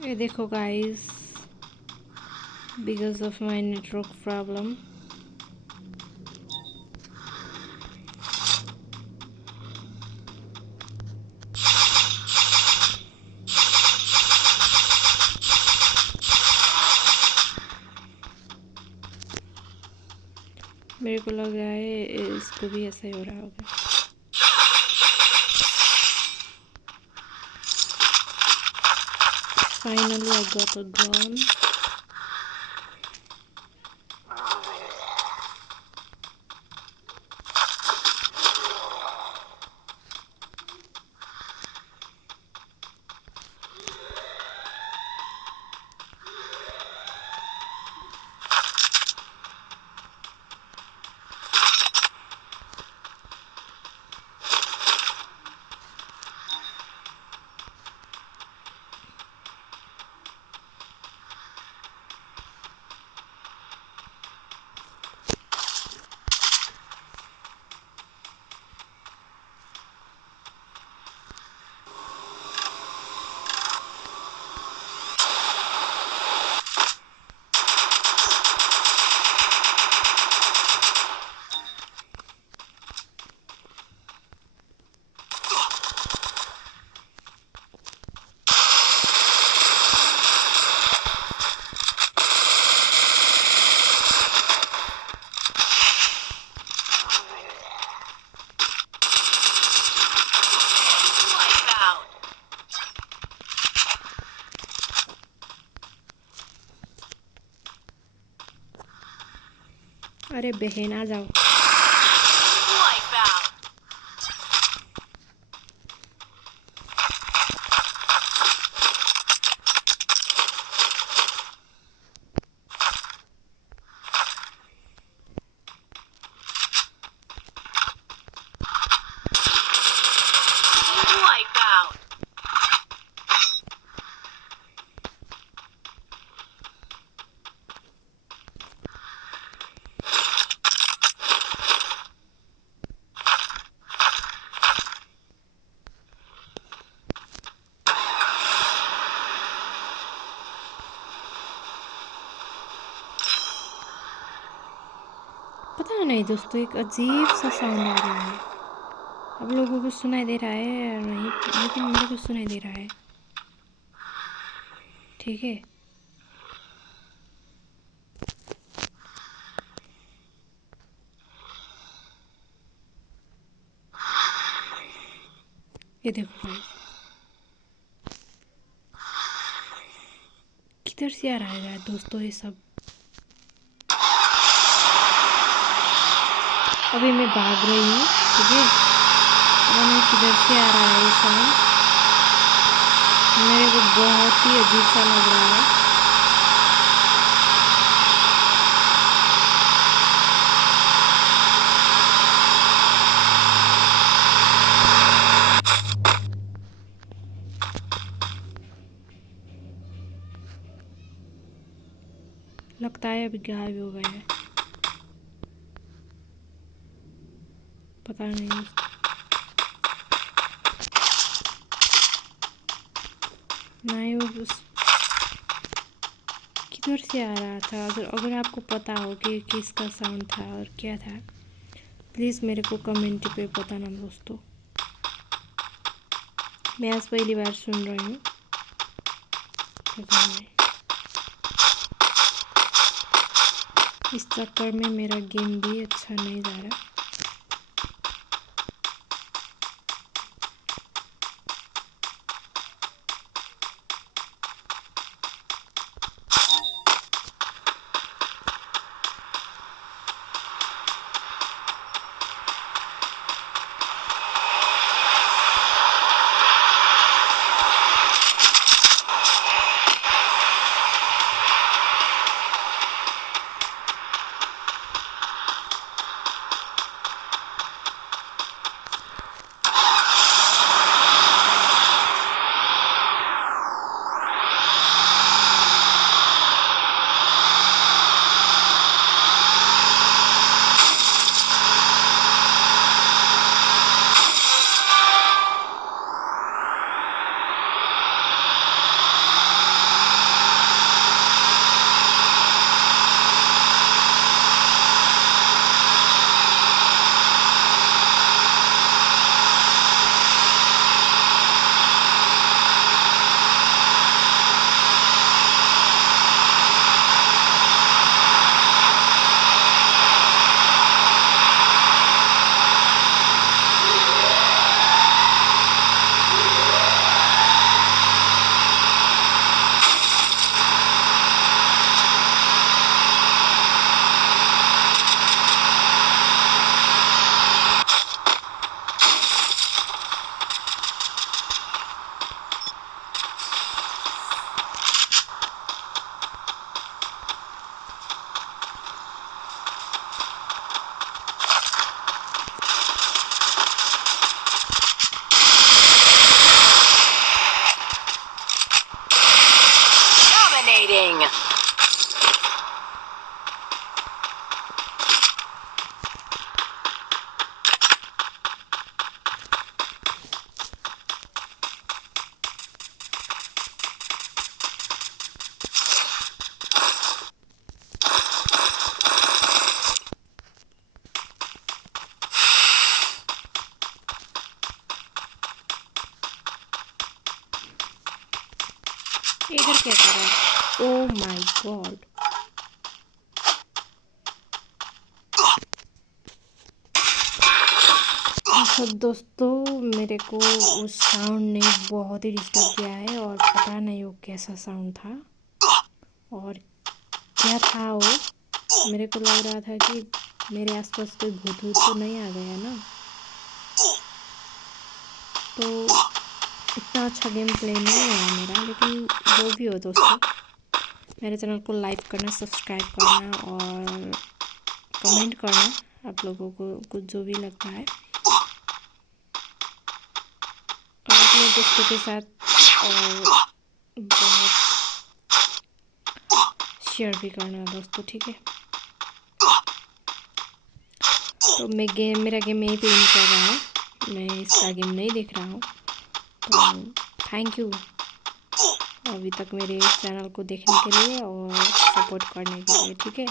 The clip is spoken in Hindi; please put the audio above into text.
ये देखो guys, because of my network problem मेरे को लग रहा है इसको भी ऐसा ही हो रहा होगा। Finally I got a gun. अरे बहन आ जाओ। पता नहीं दोस्तों, एक अजीब सा साउंड आ रहा है। आप लोगों को सुनाई दे रहा है या नहीं, लेकिन मेरे को सुनाई दे रहा है। ठीक है, ये देखो गाइस, किधर से आ रहा है दोस्तों ये सब। अभी मैं भाग रही हूँ, ठीक है। पता नहीं किधर से आ रहा है ये साउंड, मेरे को बहुत ही अजीब सा लग रहा है। लगता है अभी गायब हो गया है, पता नहीं। नहीं वो किधर से आ रहा था। अगर आपको पता हो कि किसका साउंड था और क्या था, प्लीज़ मेरे को कमेंट पे बताना दोस्तों। मैं आज पहली बार सुन रही हूँ, पता नहीं। इस चक्कर में मेरा गेम भी अच्छा नहीं जा रहा। इधर क्या कर रहा है? Oh my God. सब दोस्तों, मेरे को उस साउंड ने बहुत ही डिस्टर्ब किया है और पता नहीं वो कैसा साउंड था और क्या था वो। मेरे को लग रहा था कि मेरे आसपास कोई भूत वूत तो नहीं आ गया ना। तो इतना अच्छा गेम प्ले नहीं है मेरा, लेकिन जो भी हो दोस्तों, मेरे चैनल को लाइक करना, सब्सक्राइब करना और कमेंट करना आप लोगों को कुछ जो भी लगता है, और अपने दोस्तों के साथ और बहुत शेयर भी करना दोस्तों, ठीक है। तो मेरा गेम यहीं पे एंड कर रहा हूँ, मैं इसका गेम नहीं देख रहा हूँ। तो थैंक यू अभी तक मेरे चैनल को देखने के लिए और सपोर्ट करने के लिए, ठीक है।